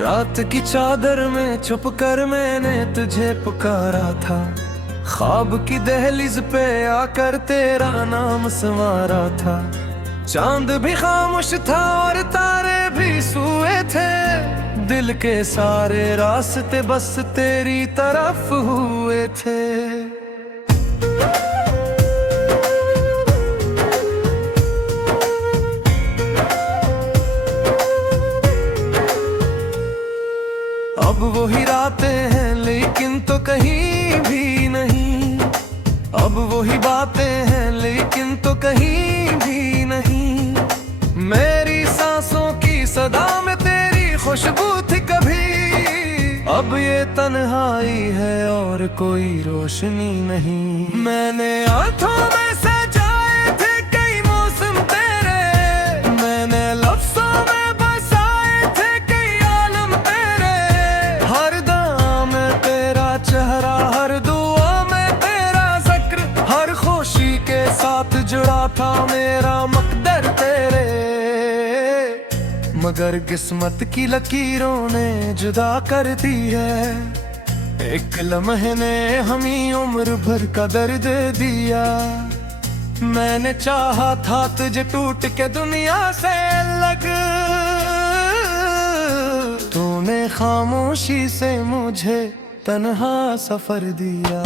रात की चादर में छुप कर मैंने तुझे पुकारा था, ख्वाब की दहलीज पे आकर तेरा नाम संवारा था। चांद भी खामोश था और तारे भी सोए थे, दिल के सारे रास्ते बस तेरी तरफ हुए थे। अब वही रातें हैं लेकिन तो कहीं भी नहीं, अब वही बातें हैं लेकिन तो कहीं भी नहीं। मेरी सांसों की सदा में तेरी खुशबू थी कभी, अब ये तन्हाई है और कोई रोशनी नहीं। मैंने आंखों में सजाए थे कई मौसम तेरे, मैंने लफ्ज़ों में बसाए थे कई आलम तेरे। हर दाम में तेरा चेहरा, हर दुआ में तेरा जिक्र, हर खुशी के साथ जुड़ा था मेरा मकदर तेरे। मगर किस्मत की लकीरों ने जुदा कर दी है, एक लम्हे ने हमें उम्र भर का दर्द दिया। मैंने चाहा था तुझे टूट के दुनिया से अलग, तूने खामोशी से मुझे तन्हा सफर दिया।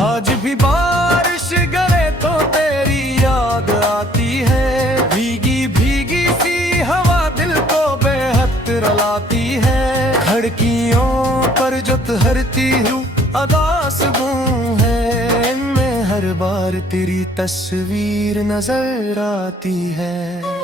आज भी बारिश गिरे तो तेरी याद आती है, भीगी भीगी सी हवा दिल को बेहद रुलाती है। खिड़कियों पर जो ठहरती हूँ अदास गूं है, इनमें हर बार तेरी तस्वीर नजर आती है।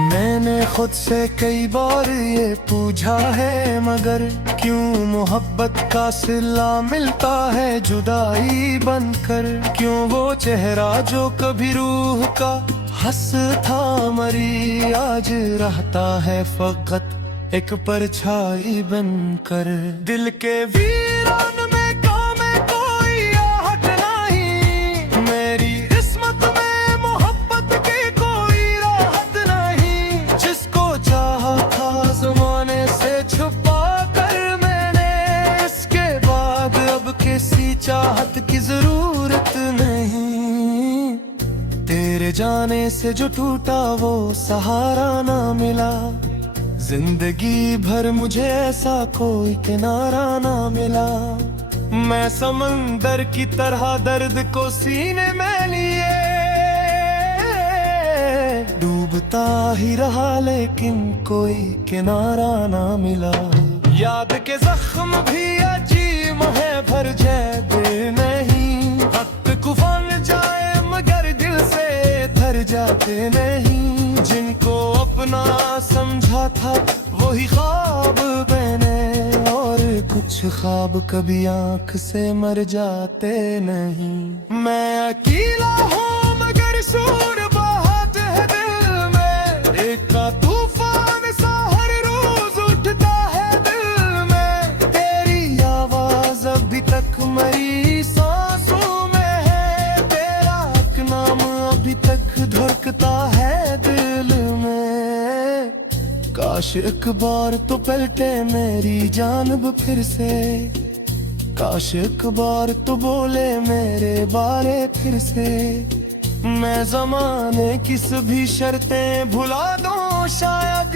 मैंने खुद से कई बार ये पूछा है, मगर क्यों मोहब्बत का सिला मिलता है जुदाई बनकर। क्यों वो चेहरा जो कभी रूह का हंस था मरी, आज रहता है फकत एक परछाई बनकर। दिल के वीरान में काम है कोई आहट नहीं, मेरी किस्मत में मोहब्बत की कोई राहत नहीं। जिसको चाहा था ज़माने से छुपा कर मैंने, इसके बाद अब किसी चाहत की जरूरत नहीं। तेरे जाने से जो टूटा वो सहारा ना मिला, जिंदगी भर मुझे ऐसा कोई किनारा ना मिला। मैं समंदर की तरह दर्द को सीने में लिए डूबता ही रहा, लेकिन कोई किनारा ना मिला। याद के जख्म भी अजीब है भर जाते नहीं, वक्त कुफन जाए मगर दिल से धर जाते नहीं। जिनको अपना समझा था वही ख्वाब बने, और कुछ ख्वाब कभी आंख से मर जाते नहीं। मैं अकेला हूँ मगर शोर बहुत है दिल में, एक का तूफान सा हर रोज उठता है दिल में। तेरी आवाज अभी तक मेरी सांसों में है, तेरा नाम अभी तक धड़कता है दिल में। काश एक बार तो पलटे मेरी जानब फिर से, काश एक बार तो बोले मेरे बारे फिर से। मैं जमाने की सभी शर्तें भुला दूं शायद,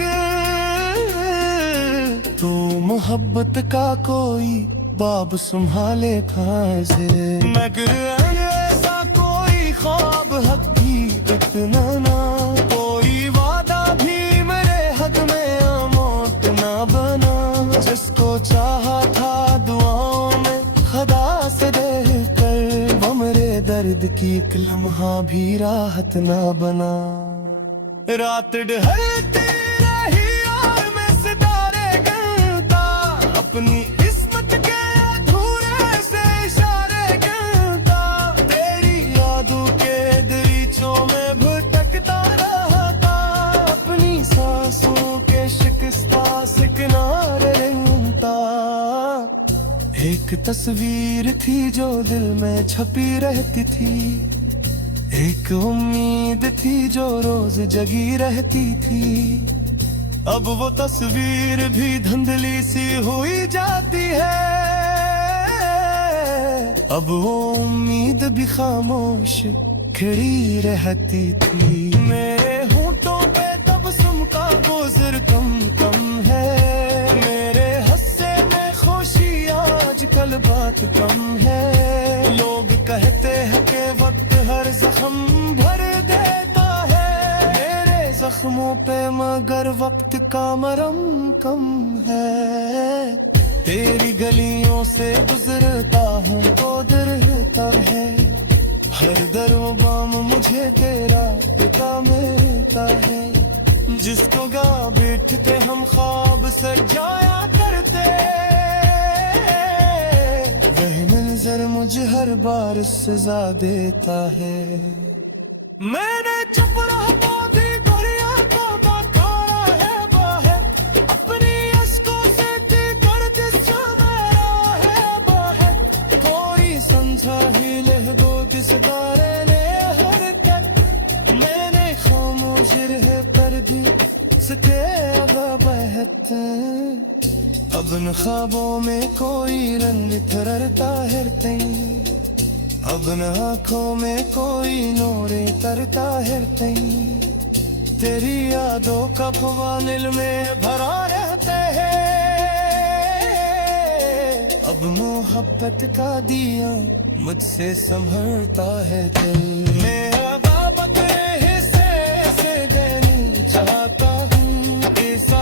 तो मोहब्बत का कोई बाब संभाले कहाँ से। मगर ऐसा कोई ख्वाब हकीकत ना, कोई वादा भी मेरे हक में अमौत ना बना। जिसको चाहा था दुआओं में खुदा से देख कर, वो मेरे दर्द की एक लम्हा भी राहत ना बना। रात ढलती रही और मैं सितारे गिनता, अपनी किस्मत के अधूरे से इशारे गिनता। तेरी यादों के दरीचों में भटकता रहता, अपनी सांसों के शिकस्ता से किनारे गिनता। एक एक तस्वीर थी जो दिल में छपी रहती थी, एक उम्मीद थी जो रोज जगी रहती थी। अब वो तस्वीर भी धुंधली सी हुई जाती है, अब वो उम्मीद भी खामोश खड़ी रहती थी। मेरे होंठों पे तबस्सुम का गुज़र कम कम है, मेरे हंसे में खुशी आजकल बात कम है। लोग कहते हैं कि वक्त हर जख्म भर देता है, मेरे जख्मों पे मगर वक्त का मरहम कम है। तेरी गलियों से गुजरता हूँ तो डरता है, हर दरोबाम मुझे तेरा पिता मिलता है। जिसको गा बैठते हम ख्वाब सजाया करते, वही मंजर मुझे हर बार सजा देता है। मैंने चुप रहा अब न ख्वाबों में कोई रंग थररता है तई, अब न आँखों में कोई नूरे तरता है तई। तेरी यादों का फवानिल में भरा रहते हैं, अब मोहब्बत का दिया मुझसे संभरता है दिल। मेरा बाबत हिस्से से देनी चाहता हूँ, ऐसा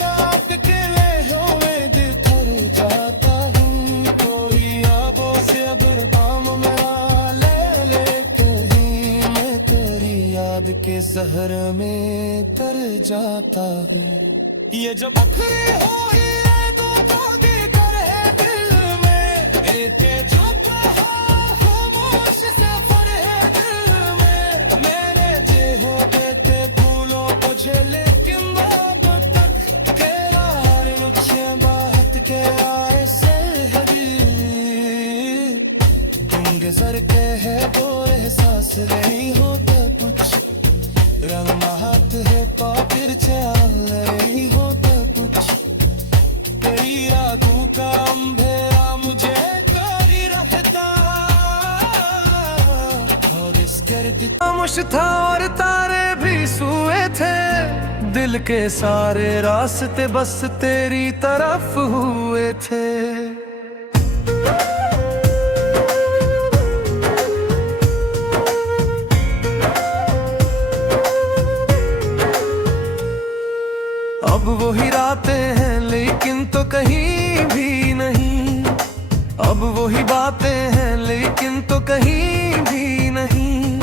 रात के लहरों में बिखर जाता हूँ। कोई आबों से अगर बाम मेरा ले ले कहीं, मैं तेरी याद के सहर में तर जाता हूँ। ये जब बखरे हो सर के है वो एहसास नहीं होता कुछ, रंगमाहत है पापिर चाल नहीं होता कुछ। तेरी रागों का अंधेरा मुझे करी रहता, और इस गर्द खामोश था और तारे भी सोए थे। दिल के सारे रास्ते बस तेरी तरफ हुए थे। अब वही रातें हैं लेकिन तो कहीं भी नहीं, अब वही बातें हैं लेकिन तो कहीं भी नहीं।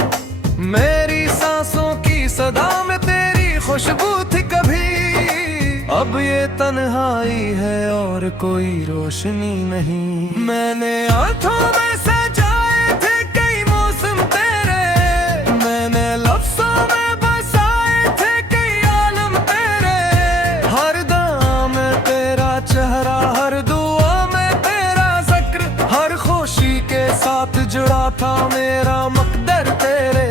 मेरी सांसों की सदा में तेरी खुशबू थी कभी, अब ये तन्हाई है और कोई रोशनी नहीं। मैंने आंखों में सजाए थे कई मौसम तेरे, मैंने लफ्ज़ों में चेहरा, हर दुआ में तेरा जिक्र, हर खुशी के साथ जुड़ा था मेरा मकदर तेरे।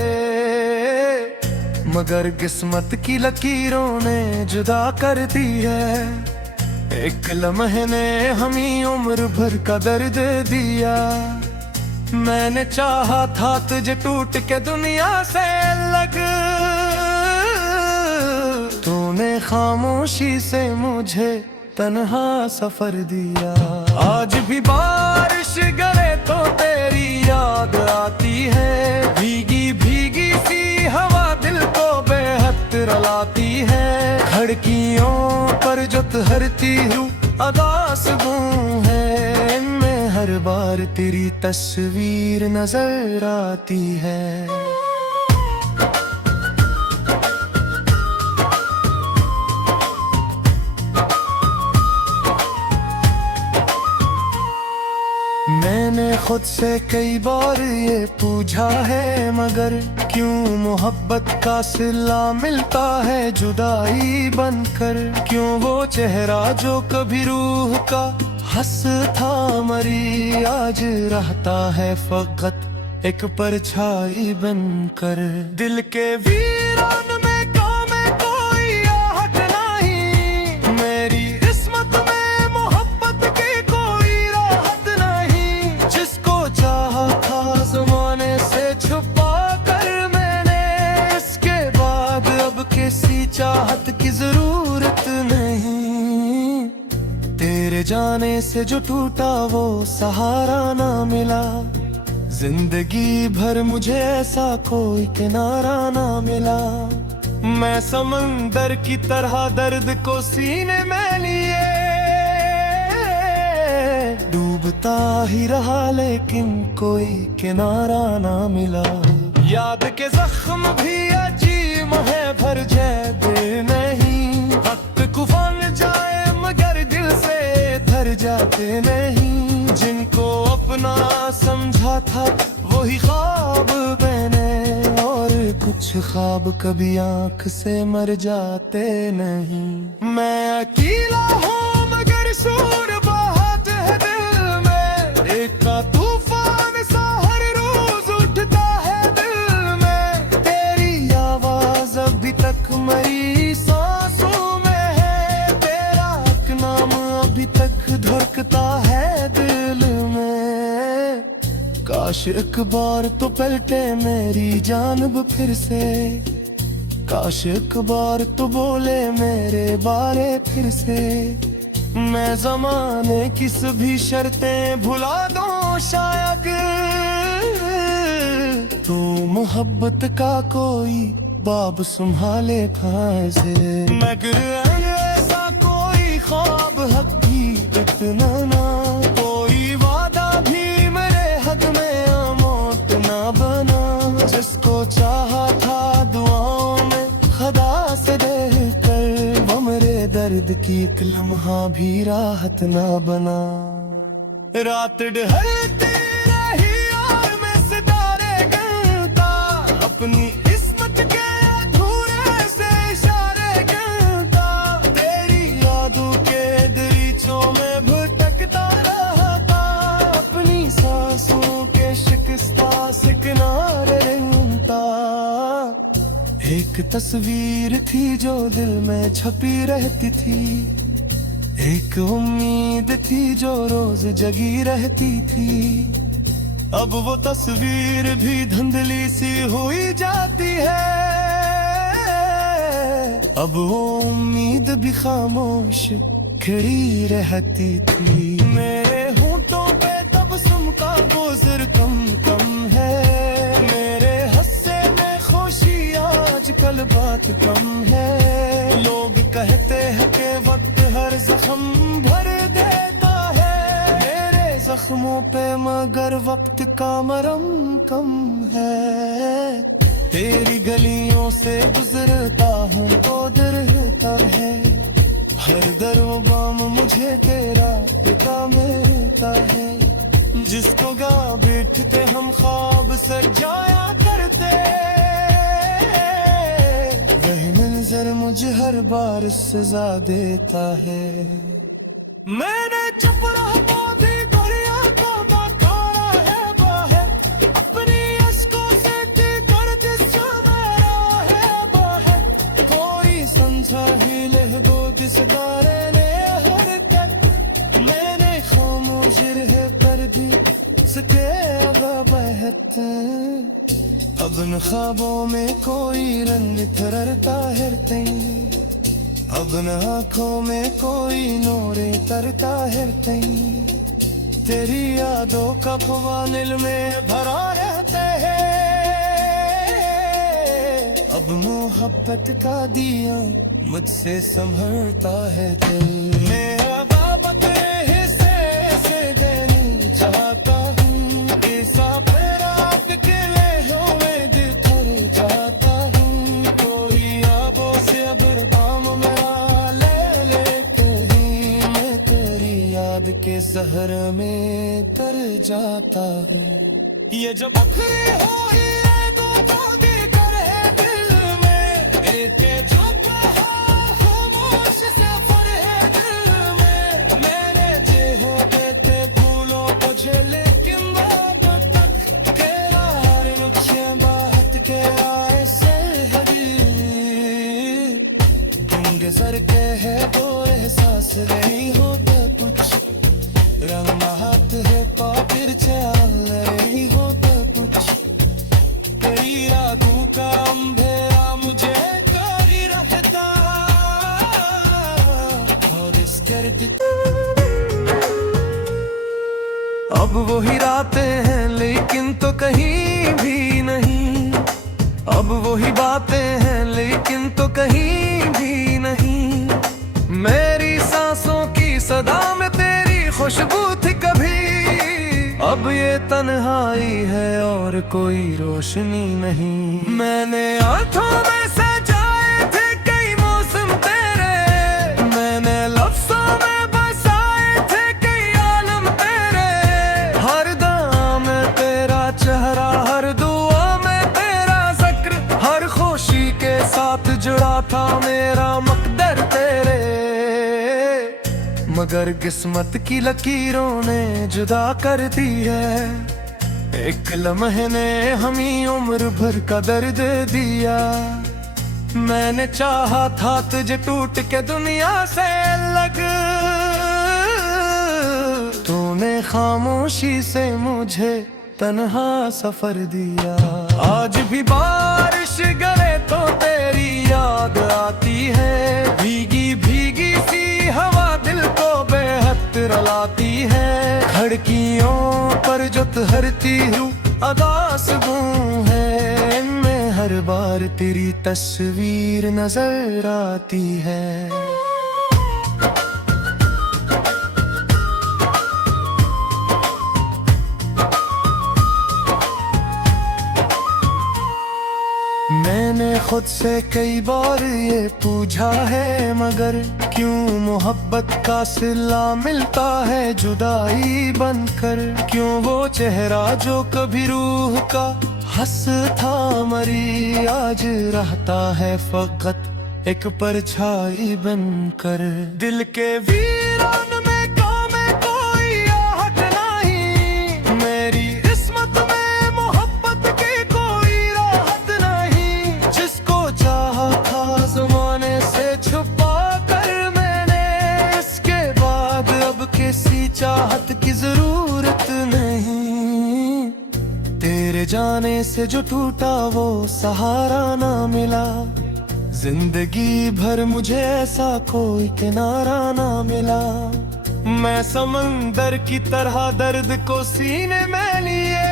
मगर किस्मत की लकीरों ने जुदा कर दी है, एक लम्हे ने हमें उम्र भर का दर्द दिया। मैंने चाहा था तुझे टूट के दुनिया से अलग, तूने खामोशी से मुझे तन्हा सफर दिया। आज भी बारिश गिरे तो तेरी याद आती है, भीगी भीगी सी हवा दिल को बेहद रुलाती है। खिड़कियों पर जो ठहरती हूँ अदास गूं है, इनमें हर बार तेरी तस्वीर नजर आती है। मैंने खुद से कई बार ये पूछा है, मगर क्यों मोहब्बत का सिला मिलता है जुदाई बनकर। क्यों वो चेहरा जो कभी रूह का हंस था मरी आज रहता है फकत एक परछाई बनकर। दिल के वीरान में काम कोई आहट नहीं, मेरी किस्मत में मोहब्बत की कोई राहत नहीं। जिसको चाहा था ज़माने से छुपा कर मैंने, इसके बाद अब किसी चाहत की जरूरत नहीं। तेरे जाने से जो टूटा वो सहारा ना मिला, जिंदगी भर मुझे ऐसा कोई किनारा ना मिला। मैं समंदर की तरह दर्द को सीने में लिए डूबता ही रहा, लेकिन कोई किनारा ना मिला। याद के जख्म भी अजीब है भर जाते नहीं, वक्त कुफान जाए मगर दिल से धर जाते नहीं। जिनको अपना समझा था वही ख्वाब मैंने, और कुछ ख्वाब कभी आंख से मर जाते नहीं। मैं अकेला हूँ मगर शोर बहुत है दिल में, एक का तूफान सा हर रोज उठता है दिल में। तेरी आवाज अभी तक मेरी सांसों में है, तेरा एक नाम अभी तक धड़कता है दिल में। काश एक बार तो पलटे मेरी जानब फिर से, काश एक बार तो बोले मेरे बारे फिर से। मैं जमाने की सभी शर्तें भुला दूं शायद, तो मोहब्बत का कोई बाब संभाले कहाँ से। मगर ऐसा कोई ख्वाब हकीकत ना, कोई वादा भी मेरे हद में अमौत ना बना। जिसको चाहा था दुआओं में खुदा से देकर, वो मेरे दर्द की एक लम्हा भी राहत ना बना। रात ढलती रही और मैं सितारे गिनता, अपनी किस्मत के अधूरे से इशारे गिनता। तेरी यादों के दरीचों में भटकता रहता, अपनी सांसों के शिकस्ता से किनारे गिनता। एक तस्वीर थी जो दिल में छपी रहती थी, एक उम्मीद थी जो रोज जगी रहती थी। अब वो तस्वीर भी धुंधली सी हुई जाती है, अब वो उम्मीद भी खामोश खड़ी रहती थी। मेरे होंठों पे तबस्सुम का गुज़र कम कम है, मेरे हंसे में खुशी आजकल बात कम है। लोग कहते हैं कि वक्त हर जख्म भर देता है, मेरे जख्मों पे मगर वक्त का मरहम कम है। तेरी गलियों से गुजरता हूँ तो डरता है, हर दरो बाम मुझे तेरा पिता मिलता है। जिसको गा बैठते हम ख्वाब सजाया करते, वही मंजर मुझे हर बार सजा देता है। मैंने चुप रह पौधी दुनिया को बखारा है बाहर, अपनी अश्कों से की गर्दिश जो मेरा है बाहर। कोई समझा ही लहगो जिस दारे ने हरकत, मैंने खामोश रहे पर भी सकेगा बहत। अब न ख्वाबों में कोई रंग थररता है तई, अब न आँखों में कोई नूरे तरता है तई। तेरी यादों का फवानिल में भरा रहते हैं, अब मोहब्बत का दिया मुझसे संभलता है दिल। मेरा बाबत हिस्से से देनी चाहता हूँ, ऐसा रात के लहरों में बिखर जाता हूँ। कोई आबों से अबर बाम मेरा ले ले कहीं, मैं तेरी याद के सहर में तर जाता हूँ। ये जब बखरे हो ये दो दादी करे दिल में, एक जो खामोश सफर है दिल में। मैंने जे हो गुजर के है वो एहसास नहीं होता कुछ रंगाहत है पापिर चाल नहीं होता कुछ तेरी यादों का अंधेरा मुझे कर रखता और इस अब वही रातें हैं लेकिन तो कहीं भी नहीं अब वही बातें हैं लेकिन तो कहीं भी नहीं मेरी सांसों की सदा में तेरी खुशबू थी कभी अब ये तन्हाई है और कोई रोशनी नहीं मैंने आंखों में सजाए थे कई मौसम तेरे मैंने लफ्ज़ों में बसाए थे कई आलम तेरे हर दाम में तेरा चेहरा हर दुआ में तेरा जिक्र हर खुशी के साथ जुड़ा था मेरा मकदर तेरे मगर किस्मत की लकीरों ने जुदा कर दी है एक लम्हे ने हमें उम्र भर का दर्द दिया मैंने चाहा था तुझे टूट के दुनिया से अलग तूने खामोशी से मुझे तन्हा सफर दिया आज भी बारिश गिरे तो तेरी याद आती है भीगी भीगी सी हवा दिल को बेहद रुलाती है खिड़कियों पर जो ठहरती हूँ अदास गूं है इनमें हर बार तेरी तस्वीर नजर आती है मैंने खुद से कई बार ये पूछा है मगर क्यों मोहब्बत का सिला मिलता है जुदाई बनकर क्यों वो चेहरा जो कभी रूह का हंस था मरी आज रहता है फकत एक परछाई बनकर दिल के वीरान में काम में कोई आहट नहीं मेरी किस्मत में मोहब्बत की कोई राहत नहीं जिसको चाहा था ज़माने से छुपा कर मैंने इसके बाद अब किसी चाहत की जरूरत नहीं तेरे जाने से जो टूटा वो सहारा ना मिला जिंदगी भर मुझे ऐसा कोई किनारा ना मिला मैं समंदर की तरह दर्द को सीने में लिए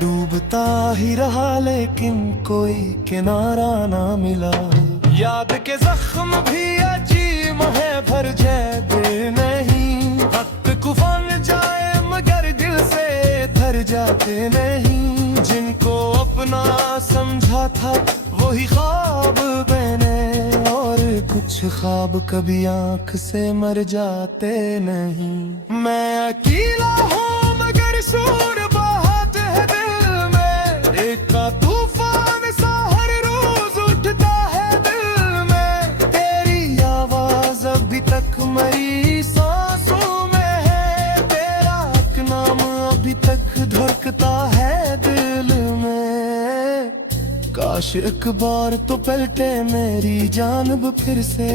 डूबता ही रहा लेकिन कोई किनारा ना मिला याद के जख्म भी अजीब है भर जाए नहीं वक्त कुफान जाए मगर दिल से धर जाते नहीं जिनको अपना समझा था वही ख्वाब बने और कुछ ख्वाब कभी आंख से मर जाते नहीं मैं अकेला हूँ मगर शोर बहाते है दिल में एक का तूफान सा हर रोज उठता है दिल में तेरी आवाज अभी तक मेरी सांसों में है तेरा नाम अभी तक धड़कता है दिल में काश एक बार तो पलटे मेरी जानब फिर से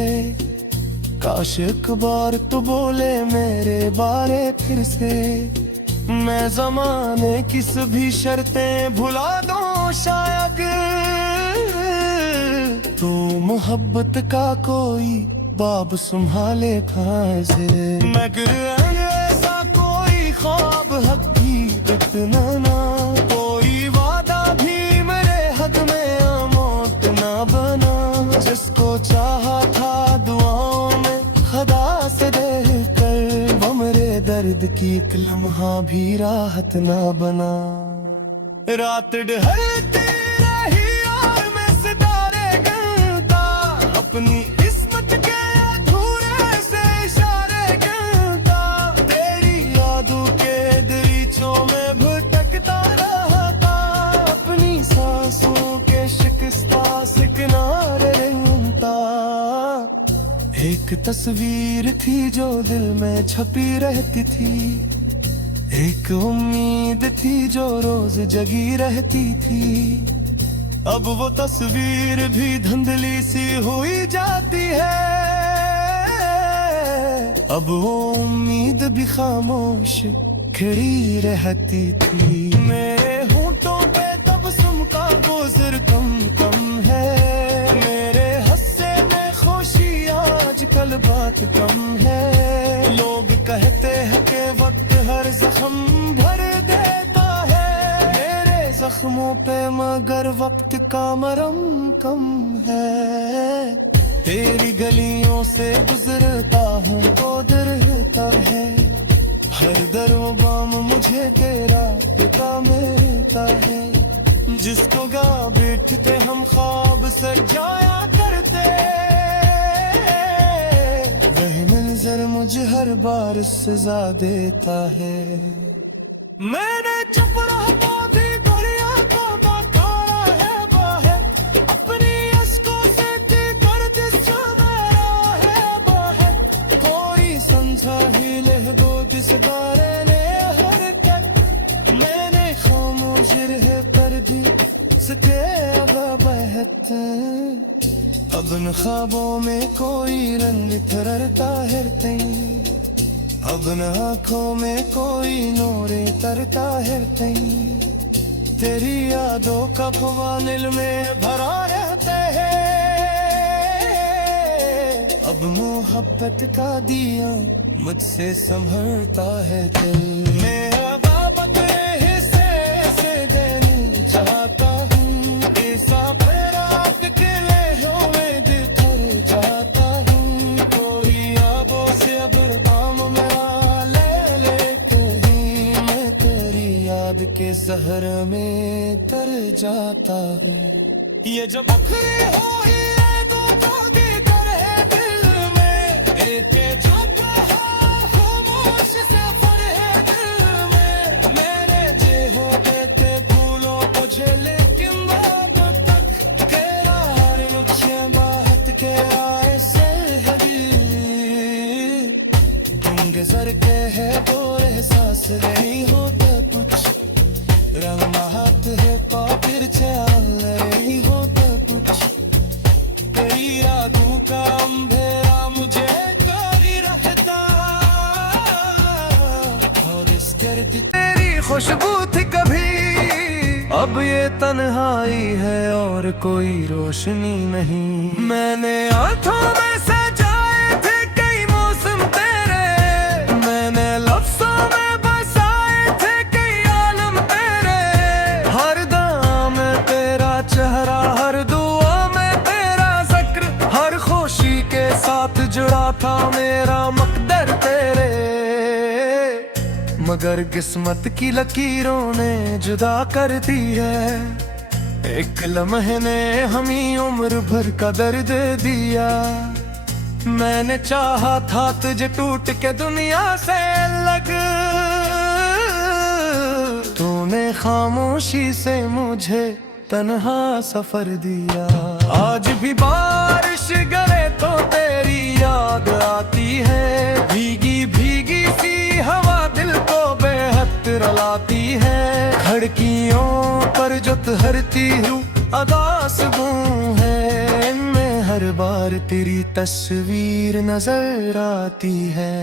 काश एक बार तो बोले मेरे बारे फिर से मैं जमाने की सभी शर्तें भुला दूं शायद तो मोहब्बत का कोई बाब संभाले से मगर ऐसा कोई ख्वाब हकीकत ना कोई वादा भी मेरे हद में अमोट ना बना जिसको चाहा था दुआओं में खुदा से देख कर वो मेरे दर्द की एक लम्हा भी राहत ना बना रात ढलती रही और मैं सितारे गिनता अपनी किस्मत के अधूरे से इशारे गिनता तेरी यादों के दरीचों में भटकता रहता अपनी सांसों के शिकस्ता से किनारे गिनता एक तस्वीर थी जो दिल में छपी रहती थी एक उम्मीद थी जो रोज जगी रहती थी अब वो तस्वीर भी धुंधली सी हुई जाती है। अब वो उम्मीद भी खामोश खड़ी रहती थी। मेरे होंठों पे तबस्सुम का गुज़र कम कम है। मेरे हंसे में खुशी आजकल बात कम है। लोग कहते हैं कि वक्त हर जख्म भर देता है। मेरे जख्मों पे मगर वक्त का मरहम कम है। तेरी गलियों से गुजरता हूँ तो डरता है। हर दरोगाम मुझे तेरा पिता मिलता है। जिसको गा बैठते हम ख्वाब सजाया करते। वही मंजर मुझे हर बार सजा देता है। मैंने चुप रहता भी दरिया को बकारा है बाहर। अपनी अश्कों से दर्द सुनाया है बाहर। कोई समझा ही ले दो जिस बारे ने हरकत। मैंने खामोश रहे पर भी सके बहत। अब न ख्वाबों में कोई रंग थरता है तई। अब न आँखों में कोई नूरे तरता है तई। तेरी यादों का फवानिल में भरा रहता है। अब मोहब्बत का दिया मुझसे संभलता है दिल। मेरा बाबत हिस्से से देनी चाहता हूँ। ऐसा फराक के लहरों में बिखर जाता हूँ। कोई आबों से अबर बाम मेरा ले ले कहीं। मैं तेरी याद के सहर में तर जाता हूँ। ये जब बखरे हो ही तो कर है दिल में। एक जो लेकिन बात तक तेरा हर मुझे बात के आए से तुम गुजर के है दो एहसास नहीं होता कुछ। रंग महत है पापिर चाल नहीं होता कुछ। तेरी यादों का अंधेरा मुझे कभी रखता। और इस गर्द तेरी खुशबू थी कभी। अब ये तन्हाई है और कोई रोशनी नहीं। मैंने आंखों में सजाए थे कई मौसम तेरे। मैंने लफ्ज़ों में बसाए थे कई आलम तेरे। हर दाम में तेरा चेहरा, हर दुआ में तेरा जिक्र। हर खुशी के साथ जुड़ा था मेरा मकदर तेरे। मगर किस्मत की लकीरों ने जुदा कर दी है। एक लम्हे ने हमें उम्र भर का दर्द दिया। मैंने चाहा था तुझे टूट के दुनिया से अलग। तूने खामोशी से मुझे तन्हा सफर दिया। आज भी बारिश गिरे तो तेरी याद आती है। भीगी भीगी सी हवा दिल को बेहद रुलाती है। खिड़कियों पर जो ठहरती हूँ अदास गूं है। इनमें हर बार तेरी तस्वीर नजर आती है।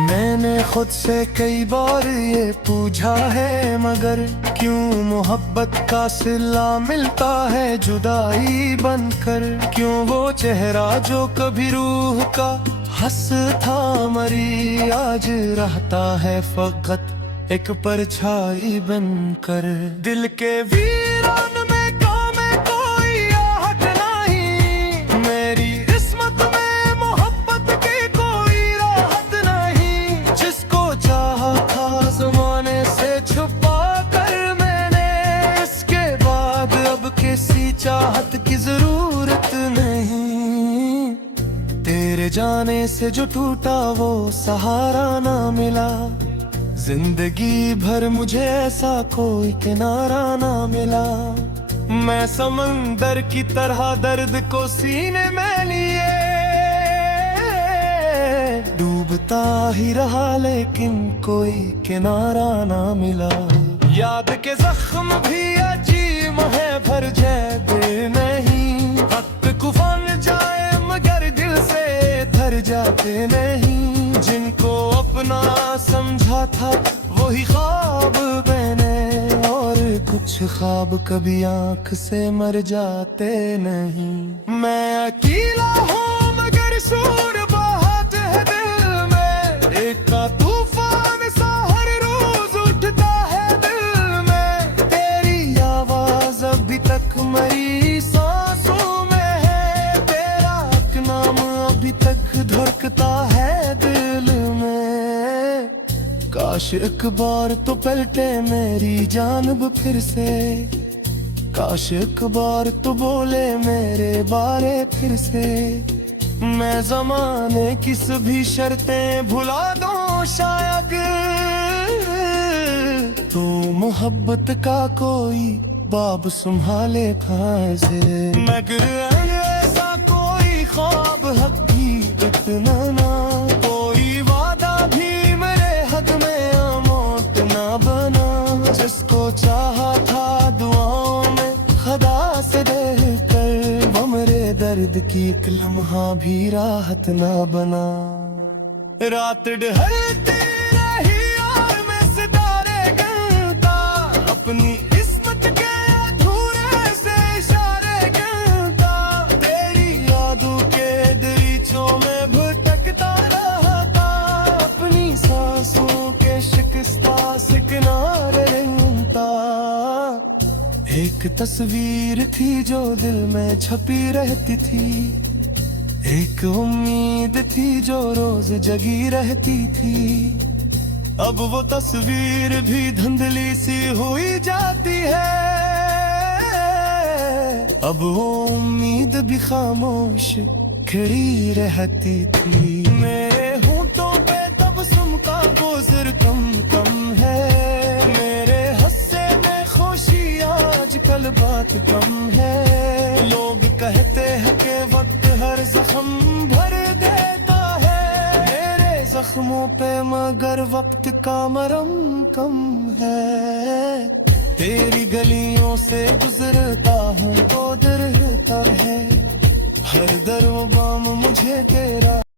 मैंने खुद से कई बार ये पूछा है मगर क्यों मोहब्बत का सिला मिलता है जुदाई बनकर। क्यों वो चेहरा जो कभी रूह का हंस था मरी आज रहता है फकत एक परछाई बनकर। दिल के वीरान में काम है कोई आहट नहीं। मेरी किस्मत में मोहब्बत की कोई राहत नहीं। जिसको चाहा था ज़माने से छुपा कर मैंने। इसके बाद अब किसी चाहत की जरूरत नहीं। तेरे जाने से जो टूटा वो सहारा ना मिला। जिंदगी भर मुझे ऐसा कोई किनारा ना मिला। मैं समंदर की तरह दर्द को सीने में लिए भरता ही रहा लेकिन कोई किनारा ना मिला। याद के जख्म भी अजीब है भर जाते नहीं। वक्त कुफान जाए मगर दिल से धर जाते नहीं। जिनको अपना समझा था वही ख्वाब बने, और कुछ ख्वाब कभी आंख से मर जाते नहीं। मैं अकेला हूँ मगर शोर बहुत है दिल में। एक का तूफान सा हर रोज उठता है दिल में। तेरी आवाज अभी तक मेरी सांसों में है। तेरा नाम अभी तक धड़कता है दिल में। काश एक बार तो पलटे मेरी जानब फिर से। काश एक बार तो बोले मेरे बारे फिर से। मैं जमाने की सभी शर्तें भुला दूं शायद, तो मोहब्बत का कोई बाब संभाले फांसे। मगर ऐसा कोई ख्वाब हकीकत ना, कोई वादा भी मेरे हद में अमौत ना बना। जिसको चाहा था दुआओं में खुदा से देकर, वो मेरे दर्द की एक लम्हा भी राहत ना बना। रात ढलती रही और मैं सितारे गिनता, अपनी किस्मत के अधूरे से इशारे गिनता। तेरी यादों के दरीचों में भटकता रहता, अपनी सांसों के शिकस्ता से किनारे गिनता। एक तस्वीर थी जो दिल में छपी रहती थी। एक उम्मीद थी जो रोज जगी रहती थी। अब वो तस्वीर भी धुंधली सी हुई जाती है। अब वो उम्मीद भी खामोश खड़ी रहती थी। मेरे होंठों पे तबस्सुम का गुज़र कम कम है। मेरे हंसने में खुशी आजकल बात कम है। लोग कहते हैं कि वक्त हर जख्म भर देता है मेरे जख्मों पे, मगर वक्त का मरहम कम है। तेरी गलियों से गुजरता हूँ तो डरता है हर दर व बाम मुझे तेरा।